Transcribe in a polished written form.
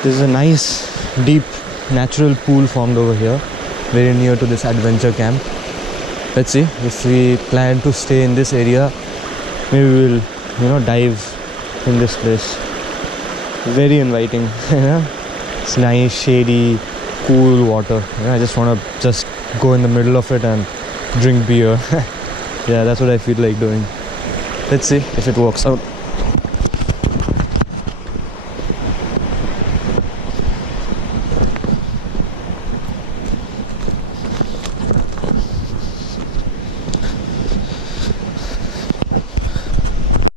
There's a nice, deep, natural pool formed over here, very near to this adventure camp. Let's see if we plan to stay in this area. Maybe we'll, dive in this place. Very inviting. It's nice, shady, cool water. I just want to go in the middle of it and drink beer. Yeah, that's what I feel like doing. Let's see if it works out.